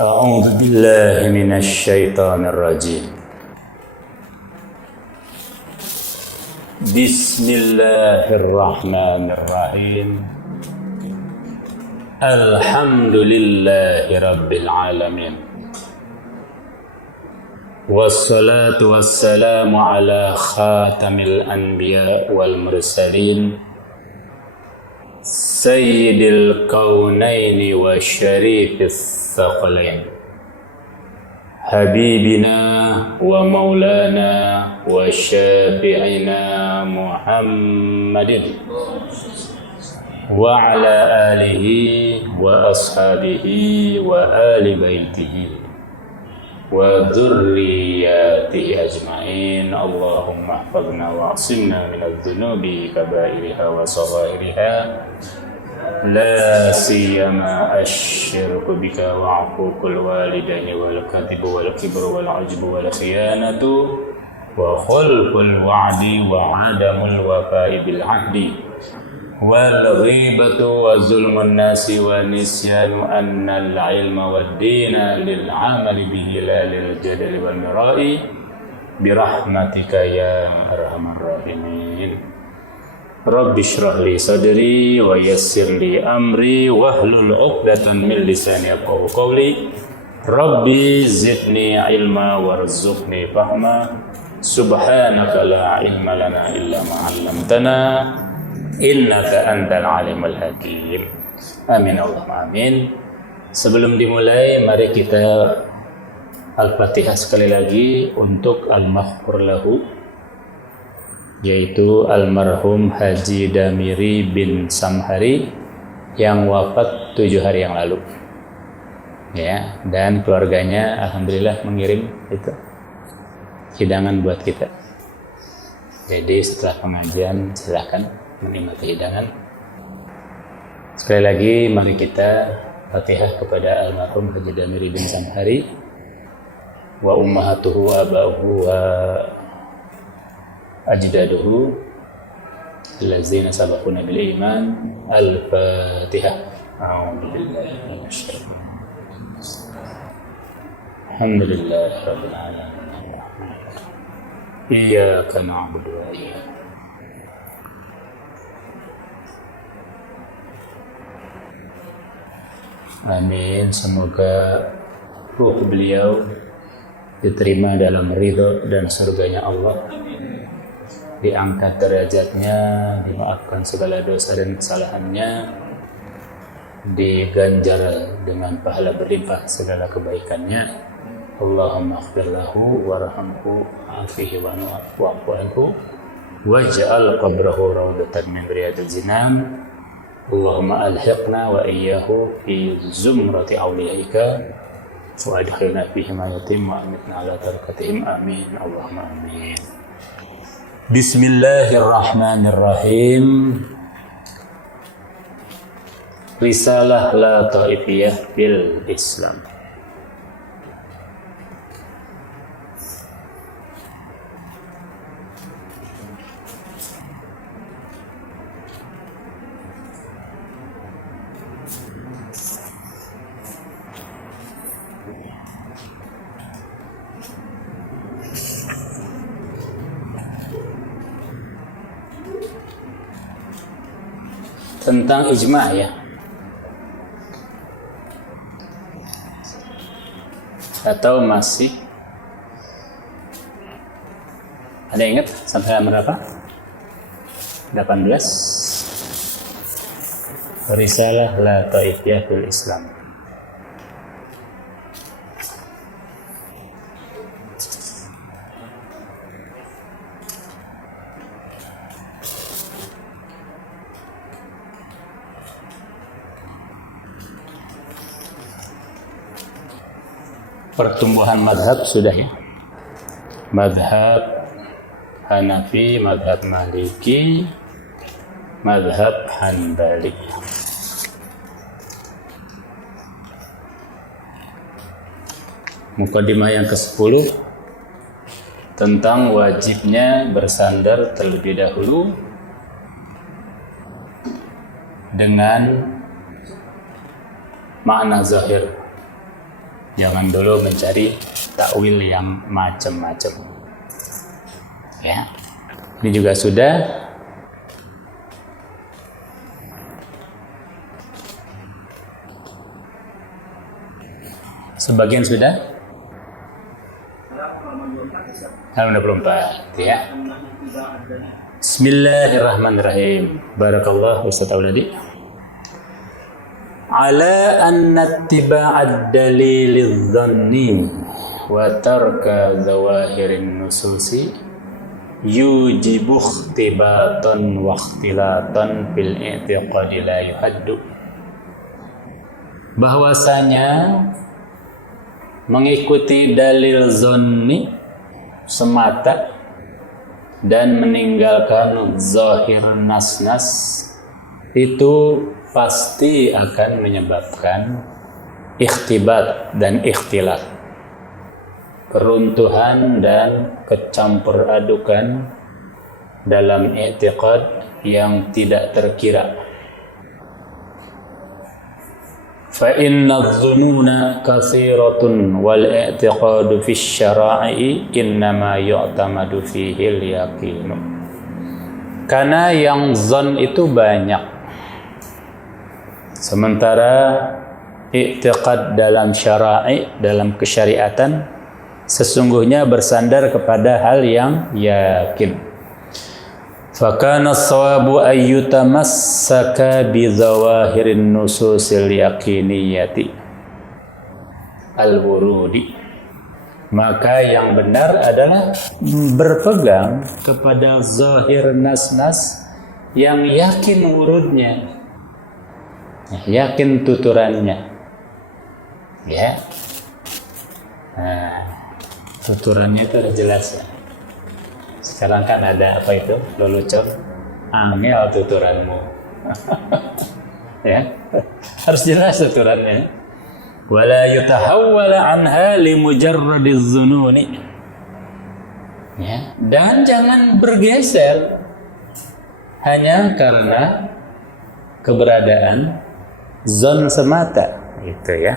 أعوذ بالله من الشيطان الرجيم. بسم الله الرحمن الرحيم. الحمد لله رب العالمين، والصلاة والسلام على خاتم الأنبياء والمرسلين سيد الكونين والشريف الثقلين حبيبنا ومولانا وشافعنا محمد وعلى آله وأصحابه وآل بيته وذرياته أجمعين. اللهم احفظنا واعصمنا من الذنوب كبائرها وصغائرها، لا سيما الشرك بك وعقوق الوالدين والكذب والكبر والعجب والخيانة وخلف الوعد وعدم الوفاء بالعهد والغيبة وظلم الناس ونسيان أن العلم والدين للعمل به لا للجدل والمراء برحمتك يا أرحم الراحمين. رب اشرح لي صدري ويسر لي أمري واحلل عقدة من لساني يفقهوا قولي. ربي زدني علما وارزقني فهما. سبحانك لا علم لنا إلا ما علمتنا innaka antal alimul hakim. Amin Allahumma amin. Sebelum dimulai, mari kita Al-Fatihah sekali lagi untuk al-maghfur lahu, yaitu almarhum Haji Damiri bin Samhari yang wafat 7 hari yang lalu. Ya, dan keluarganya alhamdulillah mengirim itu hidangan buat kita. Jadi setelah pengajian silakan menikmati hidangan. Sekali lagi mari kita Fatihah kepada almarhum Haji Damiri bin Samhari wa ummahatuhu wa abahu wa ajdaduhu allazina sabaquna bil iman. Al-Fatihah. A'udzubillahi minasyaitonir rajim. Alhamdulillahi rabbil alamin. Iyyaka na'budu wa iyyaka. Amin. Semoga ruh beliau diterima dalam ridho dan surganya Allah, diangkat derajatnya, dimaafkan segala dosa dan kesalahannya, diganjar dengan pahala berlimpah segala kebaikannya. Allahumma ighfir lahu warhamhu wa'afihi wa'fu anhu waj'al qabrahu rawdatan min riyadil jinan. Allahumma alhiqna wa iyyahu fi zumrati awliyaika wa adkhilna fi himayatim wa amitna ala tarakatihim. Amin Allahumma amin. Bismillahirrahmanirrahim. Risalah la ta'ifiyah bil Islam. Tentang ijma' ya. Atau masih ada ingat sampai halaman berapa? 18. Risalah la ta'ifiyah fil Islam. Pertumbuhan madhab sudah ya. Madhab Hanafi, madhab Maliki, madhab Hanbali. Mukadimah yang ke-10 tentang wajibnya bersandar terlebih dahulu dengan makna zahir Jangan dulu mencari takwil yang macam-macam. Ya. Ini juga sudah. Sebagian sudah. Halaman 24 ya. Bismillahirrahmanirrahim. Barakallah Ustaz Auladi. Ala anna ittiba'ad dalilidh dhanni wa tarka zawahirin nususi yujibu ikhtibatan wa ikhtilatan fil i'tiqadi la yuhaddu. Bahwasanya mengikuti dalil zanni semata dan meninggalkan zahir nas-nas itu pasti akan menyebabkan ikhtibat dan ikhtilat, keruntuhan dan kecampur adukan dalam i'tiqad yang tidak terkira. Fa inna adh-dhununa katsiratun wal i'tiqadu fi syara'i innama yu'tamadu fihi al-yaqin. Karena yang zon itu banyak. Sementara i'tiqad dalam syara'i, dalam kesyariatan sesungguhnya bersandar kepada hal yang yakin. Fakana as-sawabu ayyutamassaka bi zawahirin nususil yaqiniyati al-wurudi. Maka yang benar adalah berpegang kepada zahir nas-nas yang yakin wurudnya, yakin tuturannya. Ya. Nah, tuturannya itu udah jelas ya. Sekarang kan ada apa itu? Lelucon, angel tuturanmu. Ya, harus jelas tuturannya. Wala yutahawwala anha li mujarradiz dzununi. Ya, dan jangan bergeser hanya karena keberadaan zon semata, itu ya.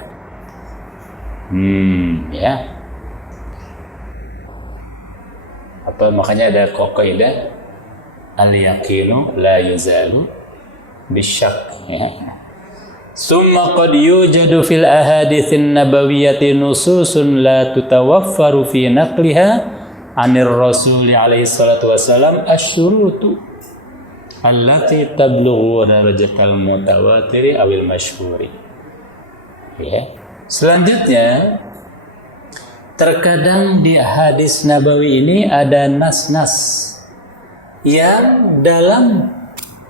Ya. Atau makanya ada kaidah al-yaqinu la yuzalu bisyak ya. Summa qad yujadu fil ahaditsin nabawiyyati nususun la tutawaffaru fi naqliha 'anir rasul alaihi salatu wasalam asy-syurutu allati tablughu darajatal mutawatir awil masyhuri. Ya. Selanjutnya terkadang di hadis nabawi ini ada nas-nas yang dalam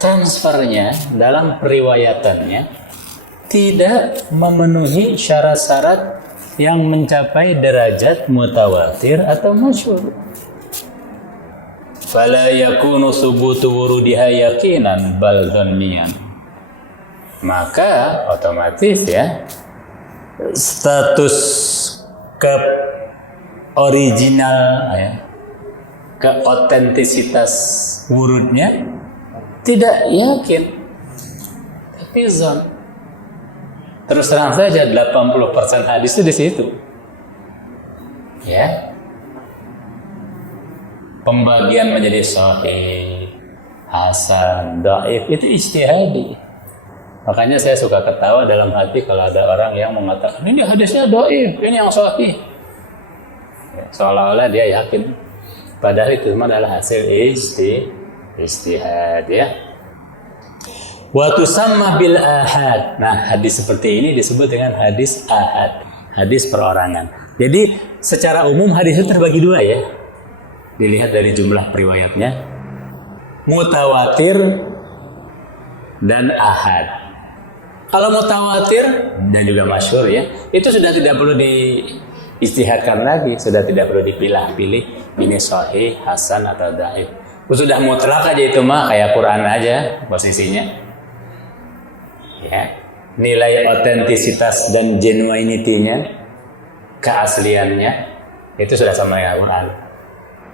transfernya, dalam periwayatannya tidak memenuhi syarat-syarat yang mencapai derajat mutawatir atau masyhur. Fala yakunu thubutu wurudiha yaqinan bal dhanniyan. Maka otomatis ya status original ya, keotentisitas wurudnya tidak yakin, tapi zon. Terus terang saja 80% hadis itu di situ. Ya. Pembagian menjadi sahih, hasan, dhaif itu ijtihadi. Makanya saya suka ketawa dalam hati kalau ada orang yang mengatakan ini hadisnya dhaif, ini yang sahih. Seolah-olah dia yakin, padahal itu cuma adalah hasil ijtihad ya. Wa tusamma bil ahad. Nah, hadis seperti ini disebut dengan hadis ahad, hadis perorangan. Jadi secara umum hadis itu terbagi dua ya. Dilihat dari jumlah periwayatnya, mutawatir dan ahad. Kalau mutawatir dan juga masyhur ya, itu sudah tidak perlu diistihadkan lagi, sudah tidak perlu dipilah-pilih ini sahih, hasan atau dhaif. Sudah mutlak aja itu mah kayak Quran aja posisinya. Ya. Nilai otentisitas dan genuinity-nya, keasliannya itu sudah sama dengan Quran.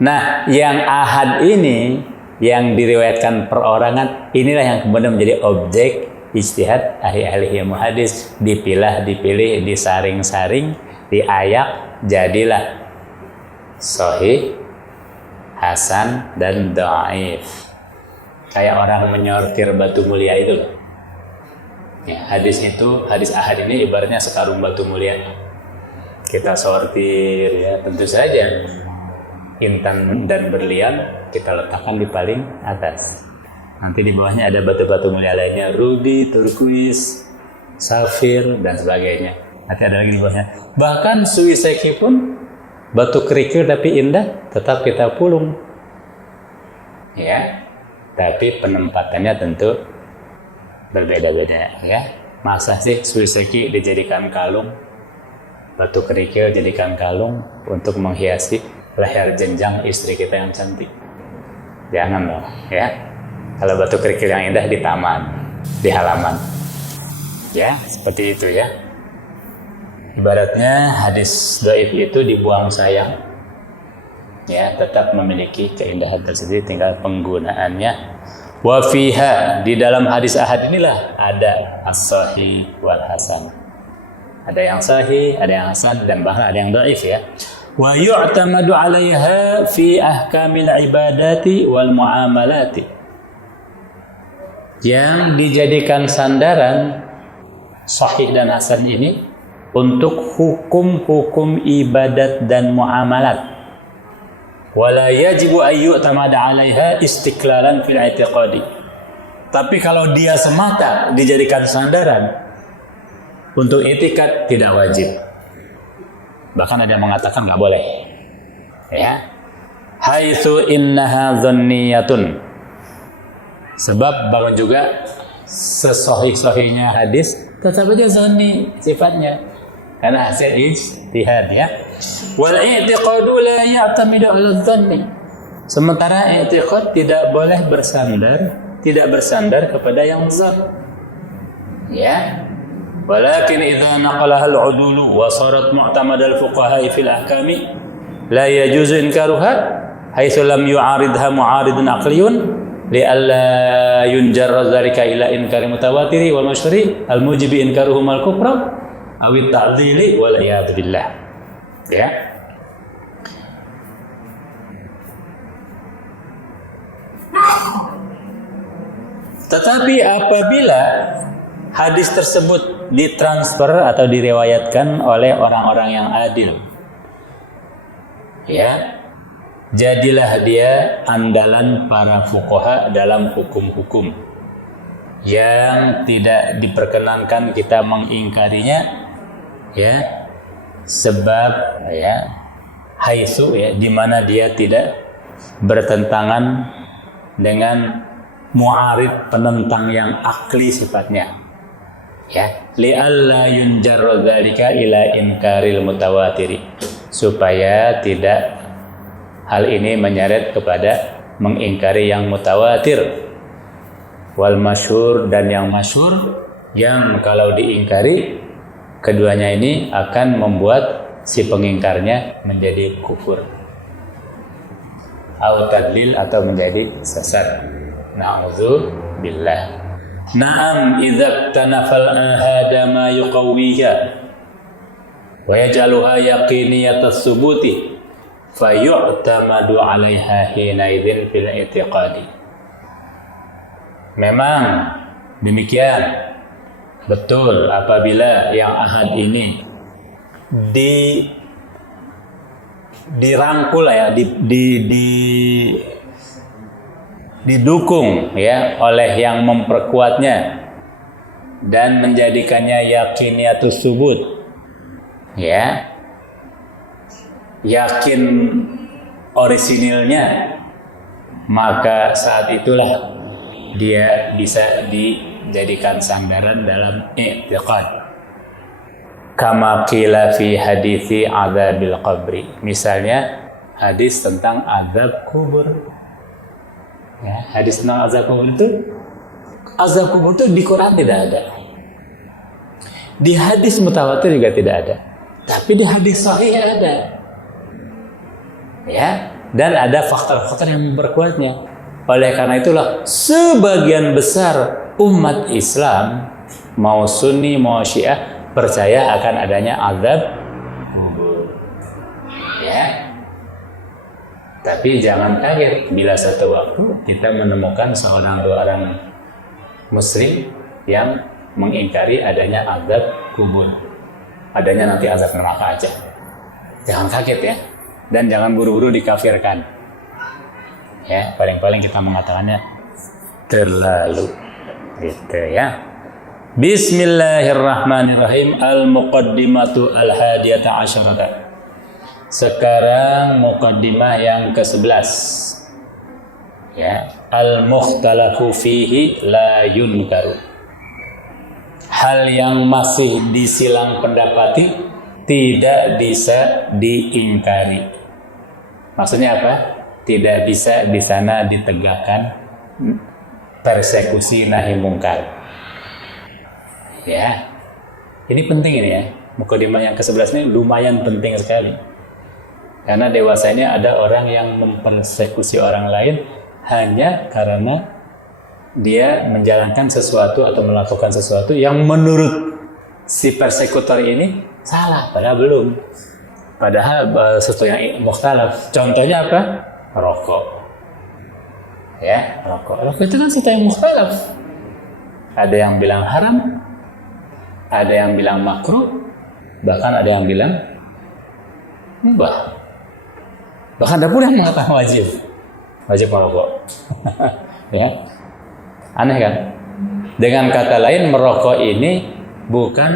Nah, yang ahad ini yang diriwayatkan perorangan, inilah yang kemudian menjadi objek ijtihad ahli-ahli ilmu hadis, dipilah, dipilih, disaring-saring diayak, jadilah sahih, hasan, dan dhaif. Kayak orang menyortir batu mulia itu loh. Ya, hadis ahad ini ibaratnya sekarung batu mulia. Kita sortir, ya tentu saja intan dan berlian kita letakkan di paling atas. Nanti di bawahnya ada batu-batu mulia lainnya, ruby, turquoise, safir, dan sebagainya. Nanti ada lagi di bawahnya. Bahkan suiseki pun batu kerikil tapi indah, tetap kita pulung. Ya, tapi penempatannya tentu berbeda-beda. Ya, masa sih suiseki dijadikan kalung, batu kerikil jadikan kalung untuk menghiasi leher jenjang istri kita yang cantik? Jangan loh, ya. Kalau batu kerikil yang indah di taman, di halaman, ya seperti itu ya. Ibaratnya hadis dhaif itu dibuang sayang, ya tetap memiliki keindahan tersendiri, tinggal penggunaannya. Wa fiha, di dalam hadis ahad inilah ada as-sahih wal hasan. Ada yang sahih, ada yang hasan, dan bahkan ada yang dhaif ya. Wa yu'tamadu 'alaiha fi ahkamil ibadati wal muamalati. Yang dijadikan sandaran sahih dan hasan ini untuk hukum-hukum ibadat dan muamalat. Wala yajibu ayyu tamada 'alaiha istiqlalan fil i'tiqadi. Tapi kalau dia semata dijadikan sandaran untuk itikad, tidak wajib. Bahkan ada yang mengatakan nggak boleh. Ya. Haitsu innaha dhanniyatun. Sebab bahkan juga sesahih-sahihnya hadis tetap aja zanni sifatnya. Karena hasil ijtihad ya. Wal i'tiqadu la ya'tamidu 'ala dhanni. Sementara i'tiqad tidak boleh bersandar kepada yang zan. Ya. Walakin idza naqalaha al-'udulu wa sarat mu'tamad al-fuqaha fil ahkami la yajuzu inkaruha haitsu lam yu'aridha mu'aridun aqliyun li'alla yunjarra dzalika ila inkari mutawatiri wal masyhuri al-mujibi inkaruhum al-kufra aw at-ta'dili wal iyad billah. Ya. Tetapi apabila hadis tersebut ditransfer atau diriwayatkan oleh orang-orang yang adil, ya, jadilah dia andalan para fuqaha dalam hukum-hukum yang tidak diperkenankan kita mengingkarinya, ya, sebab ya haitsu ya di mana dia tidak bertentangan dengan mu'arid, penentang yang akli sifatnya. Ya, li'alla yunjarra dzalika ila inkaril mutawatiri, supaya tidak hal ini menyeret kepada mengingkari yang mutawatir wal masyhur dan yang masyhur, yang kalau diingkari keduanya ini akan membuat si pengingkarnya menjadi kufur atau tadlil atau menjadi sesat. Na'udzubillah. Na'am idza tanafal ahada ma yuqawwiha wa yaj'aluha yaqiniyatas subuti fayu'tamadu 'alaiha hina idzin fil i'tiqadi. Memang demikian, betul apabila yang ahad ini dirangkul ya, didukung ya oleh yang memperkuatnya dan menjadikannya yakiniyatus subut, ya, yakin orisinilnya, maka saat itulah dia bisa dijadikan sandaran dalam i'tiqad. Kama qila fi hadithi adzabil qabri, misalnya hadis tentang azab kubur. Ya, hadis tentang azab kubur itu di Quran tidak ada, di hadis mutawatir juga tidak ada, tapi di hadis sahih ada. Ya, dan ada faktor-faktor yang memperkuatnya. Oleh karena itulah sebagian besar umat Islam, mau Sunni mau Syiah, percaya akan adanya azab Tapi jangan kaget bila satu waktu kita menemukan seorang dua orang muslim yang mengingkari adanya azab kubur, adanya nanti azab neraka aja. Jangan kaget ya, dan jangan buru-buru dikafirkan. Ya, paling-paling kita mengatakannya terlalu, gitu ya. Bismillahirrahmanirrahim. Al-muqaddimatu al-hadiyata asyarata. Sekarang muqaddimah yang ke-11. Ya, al-mukhtalafu fihi la yunkaru. Hal yang masih disilang pendapati tidak bisa diingkari. Maksudnya apa? Tidak bisa di sana ditegakkan persekusi nahi mungkar. Ya. Ini penting ini ya. Muqaddimah yang ke-11 ini lumayan penting sekali. Karena dewasanya ada orang yang mempersekusi orang lain hanya karena dia menjalankan sesuatu atau melakukan sesuatu yang menurut si persekutor ini salah, padahal belum. Padahal sesuatu yang mukhtalaf. Contohnya apa? Rokok. Ya, rokok. Rokok itu kan sesuatu yang mukhtalaf. Ada yang bilang haram, ada yang bilang makruh, bahkan ada yang bilang mubah. Bahkan ada pula yang mengatakan wajib merokok. Ya, aneh kan? Dengan kata lain, merokok ini bukan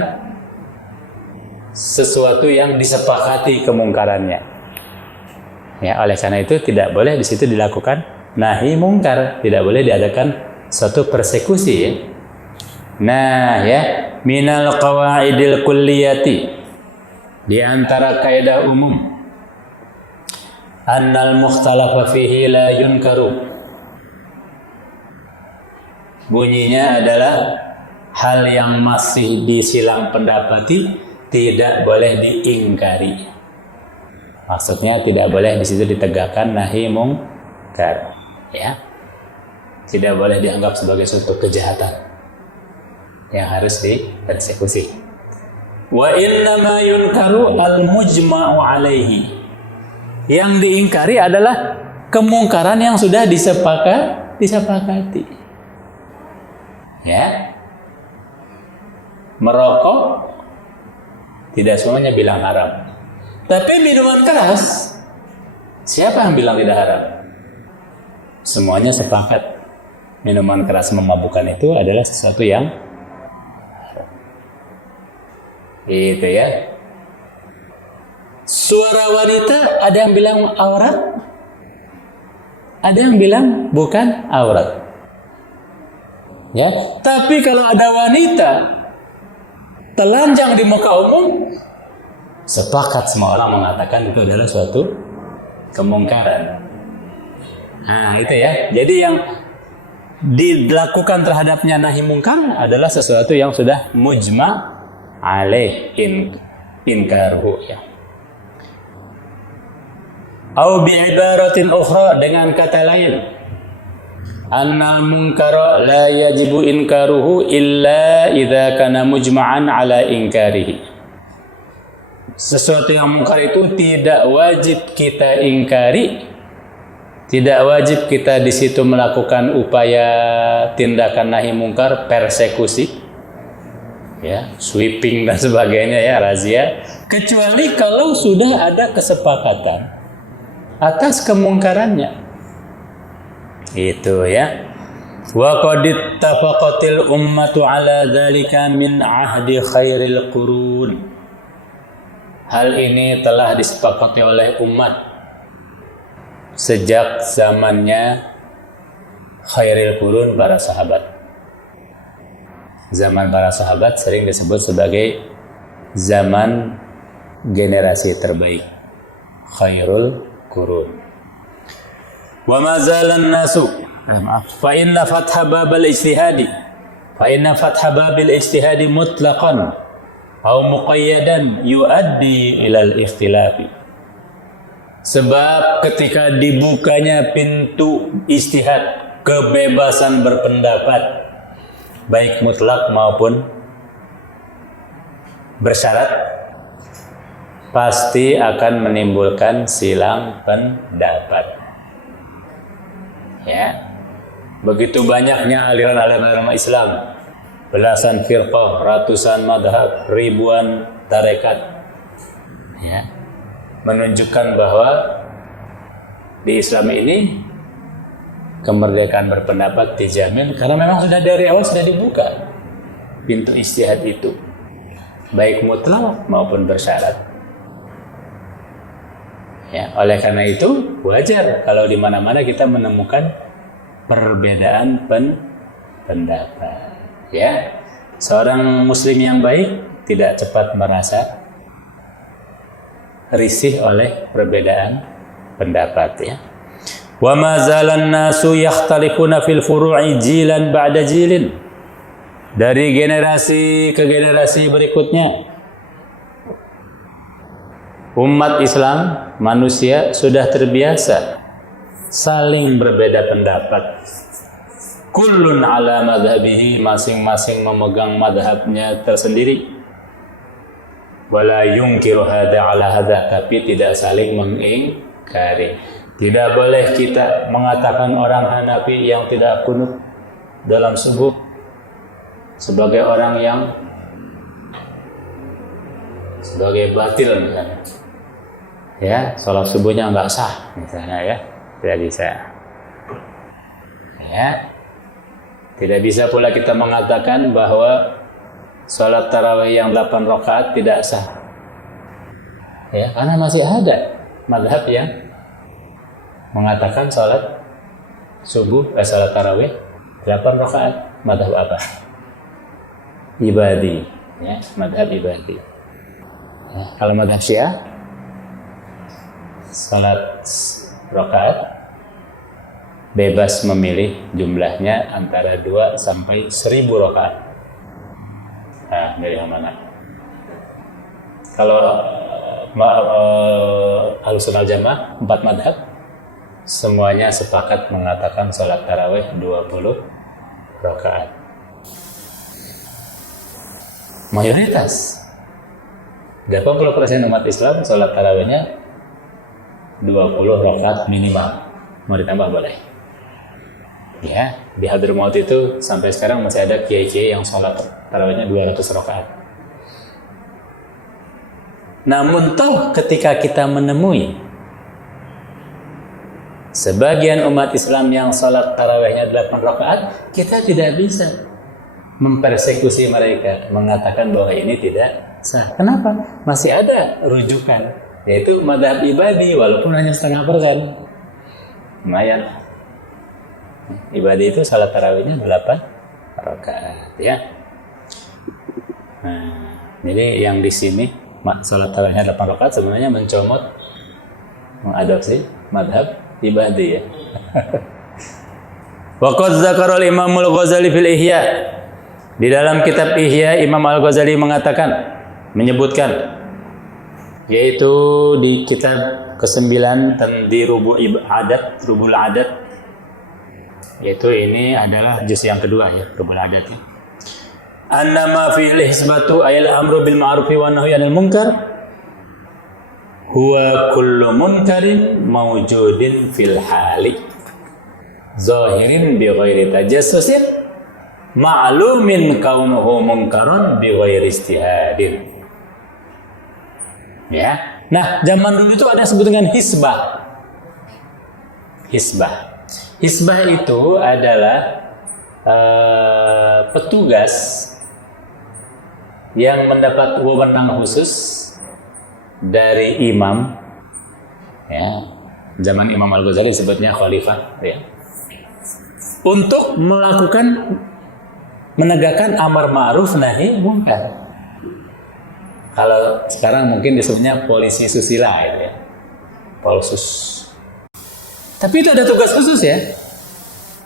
sesuatu yang disepakati kemungkarannya. Ya, oleh karena itu tidak boleh di situ dilakukan nahi mungkar, tidak boleh diadakan suatu persekusi. Ya. Nah, ya, minal qawaidil kulliyati, di antara kaidah umum, annal mukhtalafa fihi la yunkaru. Bunyinya adalah hal yang masih disilang pendapati tidak boleh diingkari. Maksudnya tidak boleh di situ ditegakkan nahi mungkar, ya. Tidak boleh dianggap sebagai suatu kejahatan yang harus dipersekusi. Wa inna ma yunkaru al-mujma'u alaihi. Yang diingkari adalah kemungkaran yang sudah disepakati. Ya. Merokok tidak semuanya bilang haram. Tapi minuman keras, siapa yang bilang tidak haram? Semuanya sepakat. Minuman keras memabukkan itu adalah sesuatu yang haram. Itu ya. Suara wanita ada yang bilang aurat, ada yang bilang bukan aurat. Ya, tapi kalau ada wanita telanjang di muka umum, sepakat semua orang mengatakan itu adalah suatu kemungkaran. Nah, itu ya. Jadi yang dilakukan terhadapnya nahi mungkar adalah sesuatu yang sudah mujma' alaih inkaruhu, ya. Au bi'ibaratin ukhra, dengan kata lain, anna munkara la yajibu inkaruhu illa idza kana mujma'an ala inkarihi. Sesuatu yang mungkar itu tidak wajib kita ingkari, tidak wajib kita di situ melakukan upaya tindakan nahi mungkar, persekusi, ya, sweeping dan sebagainya, ya, razia, kecuali kalau sudah ada kesepakatan atas kemungkarannya. Itu ya. Wa qad ittafaqatil ummatu ala dzalika min ahdi khairil qurun. Hal ini telah disepakati oleh umat sejak zamannya khairil qurun, para sahabat. Zaman para sahabat sering disebut sebagai zaman generasi terbaik, khairul qurun. Wa ma zalan nasu fa inna fatha babil ijtihadi mutlaqan aw muqayyadan yuaddi ilal ikhtilafi. Sebab ketika dibukanya pintu ijtihad, kebebasan berpendapat, baik mutlak maupun bersyarat, pasti akan menimbulkan silang pendapat. Ya, begitu banyaknya aliran-aliran agama Islam, belasan firqah, ratusan madhab, ribuan tarekat, ya, menunjukkan bahwa di Islam ini kemerdekaan berpendapat dijamin karena memang sudah dari awal sudah dibuka pintu ijtihad itu, baik mutlak maupun bersyarat. Ya, oleh karena itu wajar kalau di mana-mana kita menemukan perbedaan pendapat. Ya, seorang muslim yang baik tidak cepat merasa risih oleh perbedaan pendapat. Ya. Wa ma zalan nasu yakhtalifuna fil furu'i jilan ba'da jilin. Dari generasi ke generasi berikutnya, umat Islam, manusia sudah terbiasa saling berbeda pendapat. Kullun ala madhabihi, masing-masing memegang madhabnya tersendiri. Wala yungkiru hadha ala hadha, tapi tidak saling mengingkari. Tidak boleh kita mengatakan orang Hanafi yang tidak kunut dalam subuh sebagai orang yang sebagai batil misalnya. Ya, sholat subuhnya nggak sah misalnya, ya, tidak bisa. Ya, tidak bisa pula kita mengatakan bahwa sholat tarawih yang 8 rakaat tidak sah. Ya, karena masih ada mazhab yang mengatakan sholat sholat tarawih 8 rakaat. Mazhab apa? Ibadi, ya, mazhab ibadi. Ya, kalau mazhab Syiah, salat rakaat bebas memilih jumlahnya antara 2 sampai 1000 rakaat. Nah, dari yang mana? Kalau Ahlussunnah wal Jamaah 4 madhab semuanya sepakat mengatakan salat tarawih 20 rakaat. Mayoritas 80% umat Islam salat tarawihnya 20 rakaat minimal. Mau ditambah boleh. Ya, di Hadramaut itu sampai sekarang masih ada kiai-kiai yang sholat tarawihnya 200 rakaat. Namun toh ketika kita menemui sebagian umat Islam yang sholat tarawihnya 8 rakaat, kita tidak bisa mempersekusi mereka, mengatakan bahwa ini tidak sah. Kenapa? Masih ada rujukan, yaitu mazhab ibadi, walaupun hanya 0,5%. Lumayan. Ibadi itu salat tarawihnya 8 rakaat, ya. Nah, jadi yang di sini salat tarawihnya 8 rakaat sebenarnya mengadopsi mazhab ibadi, ya. Wa qad dzakara al-Imam al-Ghazali fil Ihya. Di dalam kitab Ihya, Imam Al-Ghazali menyebutkan, yaitu di kitab ke-9 di Rubul Adat, yaitu ini adalah juz yang kedua, ya, Rubul Adat. Annama fil hisbatu ayal amru bil ma'ruf wa nahyi 'anil munkar huwa kullu munkarin mawjudin fil hali zahirin bi ghairi tajassusin ma'lumin kaunuhu munkaran bi ghairi istihadin. Ya. Nah, zaman dulu itu ada yang disebut dengan hisbah. Hisbah itu adalah petugas yang mendapat wewenang khusus dari imam. Ya, zaman Imam Al-Ghazali disebutnya khalifah, ya. Untuk menegakkan amar ma'ruf nahi munkar. Kalau sekarang mungkin disebutnya polisi susila, ya. Polsus. Tapi itu ada tugas khusus, ya.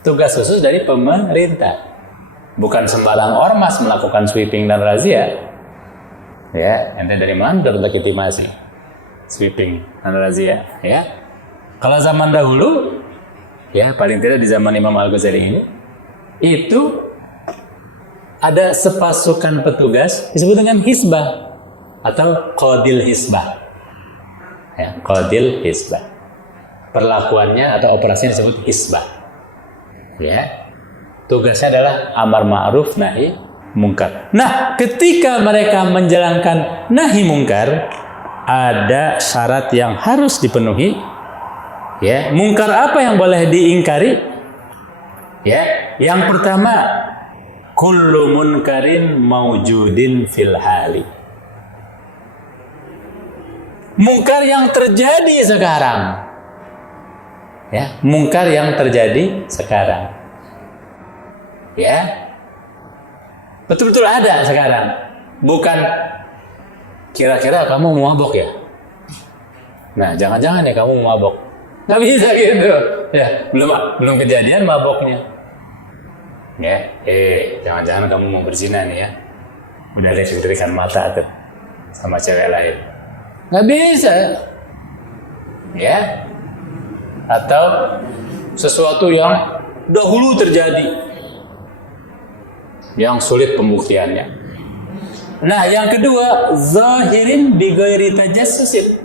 Tugas khusus dari pemerintah. Bukan sembarang ormas melakukan sweeping dan razia. Ya, ente dari mana dapat legitimasi sweeping dan razia, ya. Kalau zaman dahulu, ya paling tidak di zaman Imam Al-Ghazali ini, itu ada sepasukan petugas disebut dengan hisbah atau qadil hisbah. Ya, qadil hisbah. Perlakuannya atau operasinya disebut hisbah. Ya. Tugasnya adalah amar ma'ruf nahi mungkar. Nah, ketika mereka menjalankan nahi mungkar, ada syarat yang harus dipenuhi. Ya, mungkar apa yang boleh diingkari? Ya, yang pertama, kullu munkarin maujudin fil hali. Mungkar yang terjadi sekarang. Ya, mungkar yang terjadi sekarang. Ya, betul-betul ada sekarang. Bukan kira-kira kamu mau mabok ya? Nah, jangan-jangan ya kamu mau mabok. Nggak bisa gitu. Ya, belum kejadian maboknya. Ya, jangan-jangan kamu mau berzina nih ya? Udah lihat mata tuh sama cewek lain. Nggak bisa. Ya, atau sesuatu yang dahulu terjadi, yang sulit pembuktiannya. Nah, yang kedua, zahirin bi ghairi tajassusin.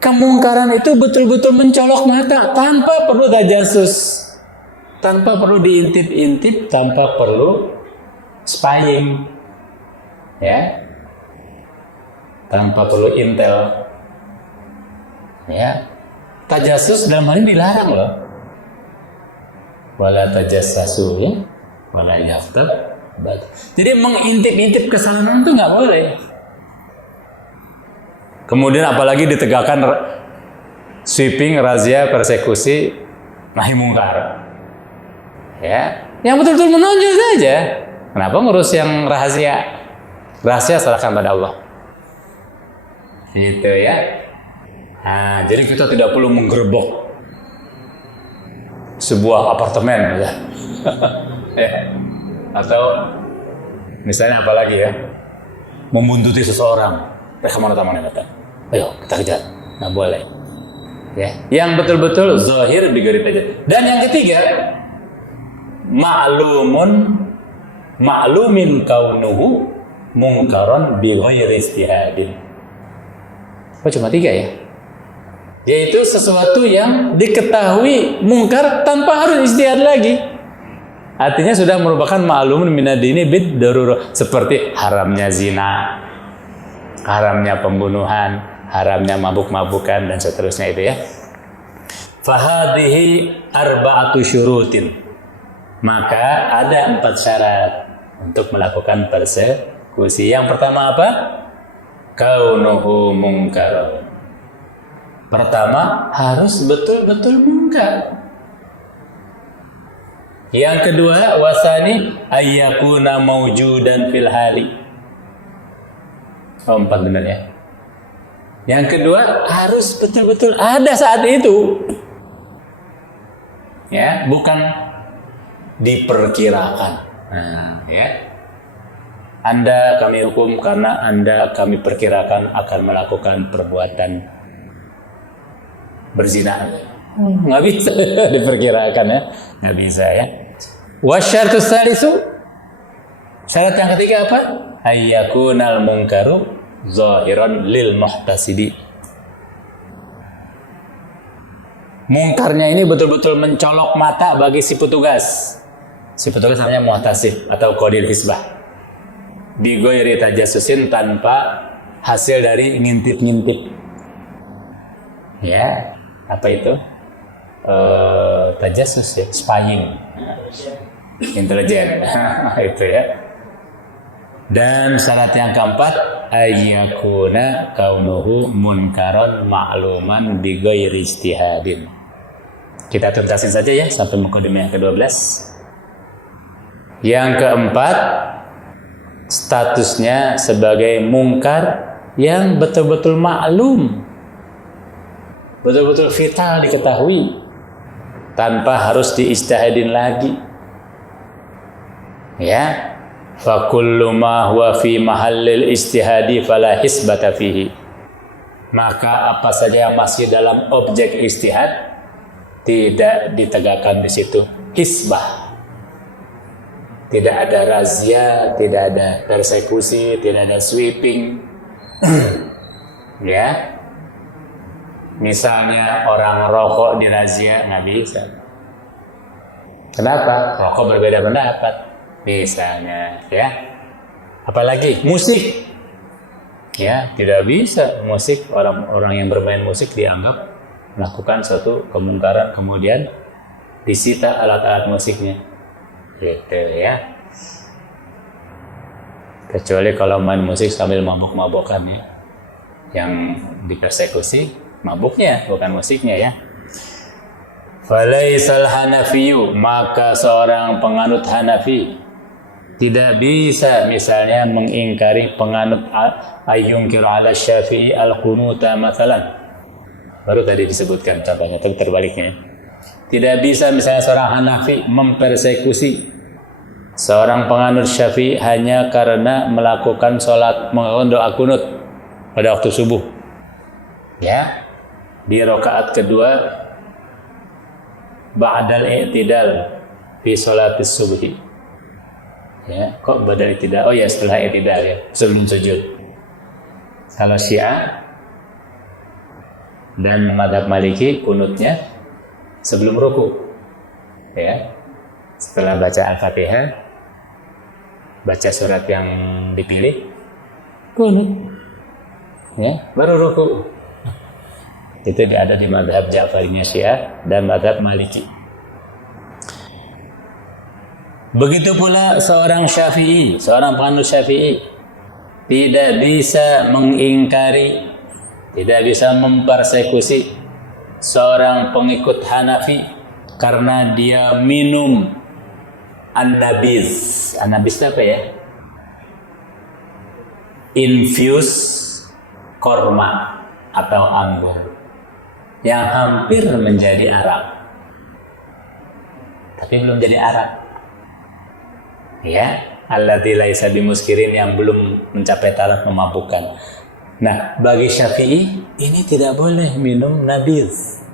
Kemungkaran itu betul-betul mencolok mata tanpa perlu tajassus, tanpa perlu diintip-intip, tanpa perlu spying, ya, tanpa perlu intel, ya. Tajassus dalam hal ini dilarang loh. Wala tajassasu, ya. Wala yaghtab. Jadi mengintip-intip kesalahan itu nggak boleh. Kemudian apalagi ditegakkan sweeping, razia, persekusi, nahi mungkar. Ya, yang betul-betul menonjol saja. Kenapa ngurus yang rahasia? Rahasia serahkan pada Allah. Gitu ya. Nah, jadi kita tidak perlu menggerebek sebuah apartemen, ya. Ya. Atau misalnya apalagi ya, membuntuti seseorang. Kemana tamannya datang? Ayo kita kejar. Nggak boleh. Ya, yang betul-betul zahir bigari aja. Dan yang ketiga, ma'lumin kaunuhu mungkaron bi ghairi istihadin. Oh, cuma 3 ya? Yaitu sesuatu yang diketahui mungkar tanpa harus ijtihad lagi. Artinya sudah merupakan ma'lumun minad-dini bid darurah, seperti haramnya zina, haramnya pembunuhan, haramnya mabuk-mabukan dan seterusnya itu ya. Fahadhihi arba'atu syurutin. Maka ada 4 syarat untuk melakukan persekusi. Yang pertama apa? Kaunuhu mungkar. Pertama, harus betul-betul mungkar. Yang kedua, wasani ayyakuna mawjudan fil hali. Oh, 4 benar ya. Yang kedua, harus betul-betul ada saat itu. Ya, bukan diperkirakan. Nah, ya. Anda kami hukum karena Anda kami perkirakan akan melakukan perbuatan berzina. Nggak bisa diperkirakan ya, nggak bisa ya. Wasyartu salisu, syarat yang ketiga apa? Ayyakunal mungkaru zahiran lil muhtasidi. Mungkarnya ini betul-betul mencolok mata bagi si petugas. Si petugas namanya muhtasib atau qadir hisbah. Bi ghairi tajassusin, tanpa hasil dari ngintip-ngintip. Ya, apa itu? Tajassus ya, spying, intelijen. Itu ya. Dan syarat yang keempat, ayyakuna kaunuhu munkaron ma'luman bi ghairi ijtihadin. Kita tuntasin saja ya sampai mukadimah yang ke-12. Yang keempat, statusnya sebagai mungkar yang betul-betul maklum, betul-betul vital diketahui tanpa harus diijtihadin lagi. Ya. Fa kullu ma huwa fi mahallil ijtihadi fala hisbata fihi. Maka apa saja yang masih dalam objek ijtihad tidak ditegakkan di situ hisbah. Tidak ada razia, tidak ada persekusi, tidak ada sweeping. Ya. Misalnya orang rokok dirazia, nggak bisa. Kenapa? Rokok berbeda pendapat. Misalnya, ya. Apalagi musik. Ya, tidak bisa musik, orang-orang yang bermain musik dianggap melakukan suatu kemungkaran, kemudian disita alat-alat musiknya. Gitu ya. Kecuali kalau main musik sambil mabuk-mabukan ya. Yang dipersekusi mabuknya, bukan musiknya ya. Falaisal Hanafiyu, maka seorang penganut Hanafi tidak bisa misalnya mengingkari penganut ayyungkiru ala Syafi'i al-qunuta mathalan. Baru tadi disebutkan contohnya, tapi terbaliknya. Tidak bisa misalnya seorang Hanafi mempersekusi seorang penganut Syafi'i hanya karena melakukan doa kunut pada waktu subuh. Ya, di rakaat kedua ba'dal i'tidal fi sholatis subhi. Ya, kok ba'dal i'tidal? Oh ya, setelah i'tidal ya, sebelum sujud. Kalau Syiah dan mazhab Maliki kunutnya sebelum ruku. Ya. Setelah baca Al-Fatihah, baca surat yang dipilih, kunut. Ya, baru ruku. Itu ada di mazhab Ja'fariyah Syiah dan mazhab Maliki. Begitu pula seorang Syafi'i, seorang penganut Syafi'i tidak bisa mengingkari, tidak bisa mempersekusi seorang pengikut Hanafi karena dia minum an-nabiz. An-nabiz itu apa ya? Infus korma atau anggur yang hampir menjadi arak, tapi belum jadi arak. Ya, allati laisa bimuskirin, yang belum mencapai taraf memabukkan. Nah, bagi Syafi'i ini tidak boleh minum nabiz.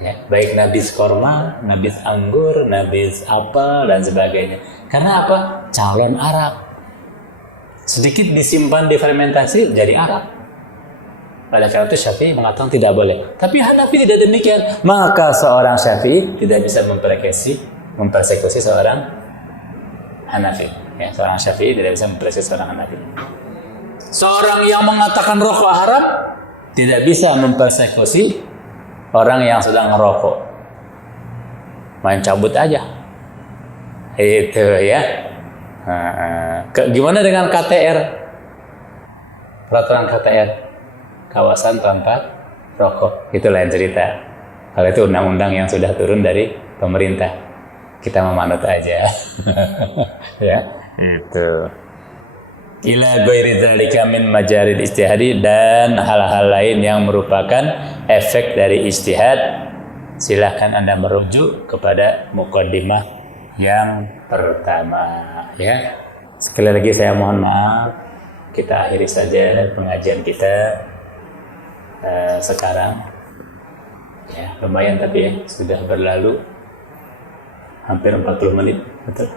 Ya, baik nabiz korma, nabiz anggur, nabiz apel dan sebagainya. Karena apa? Calon arak. Sedikit disimpan difermentasi jadi arak. Pada saat itu Syafi'i mengatakan tidak boleh. Tapi Hanafi tidak demikian. Maka seorang Syafi'i tidak bisa mempersekusi seorang Hanafi. Ya, seorang Syafi'i tidak bisa mempersekusi seorang Hanafi. Seorang yang mengatakan rokok haram tidak bisa mempersekusi orang yang sedang ngerokok. Main cabut aja. Itu ya. Gimana dengan KTR? Peraturan KTR, kawasan tanpa rokok, itu lain cerita. Kalau itu undang-undang yang sudah turun dari pemerintah, kita memanut aja. Ya, itu. Ila ghairi dzalika min majarid ijtihadi, dan hal-hal lain yang merupakan efek dari ijtihad, silahkan Anda merujuk kepada muqaddimah yang pertama. Ya, sekali lagi saya mohon maaf, kita akhiri saja pengajian kita sekarang. Ya, lumayan tapi ya, sudah berlalu hampir 40 menit, betul.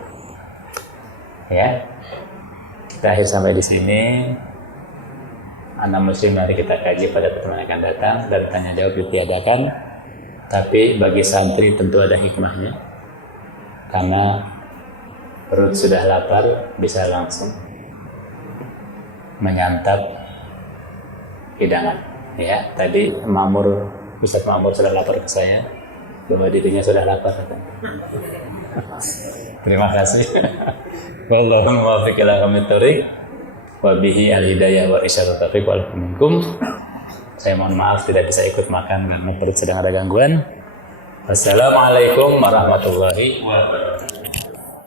Ya, kita akhir sampai di sini. Anak muslim nanti kita kaji pada pertemuan yang akan datang, dan tanya jawab ditiadakan. Tapi bagi santri tentu ada hikmahnya, karena perut sudah lapar, bisa langsung menyantap hidangan. Ya, tadi Ustaz Ma'mur sudah lapar ke saya, bahwa dirinya sudah lapar. Terima kasih. Wallahu muwaffiq ila aqwamit thoriq, wa bihi al-hidayah wa isyaratu taufiq wal minkum. Saya mohon maaf tidak bisa ikut makan karena perut sedang ada gangguan. Wassalamualaikum warahmatullahi wabarakatuh.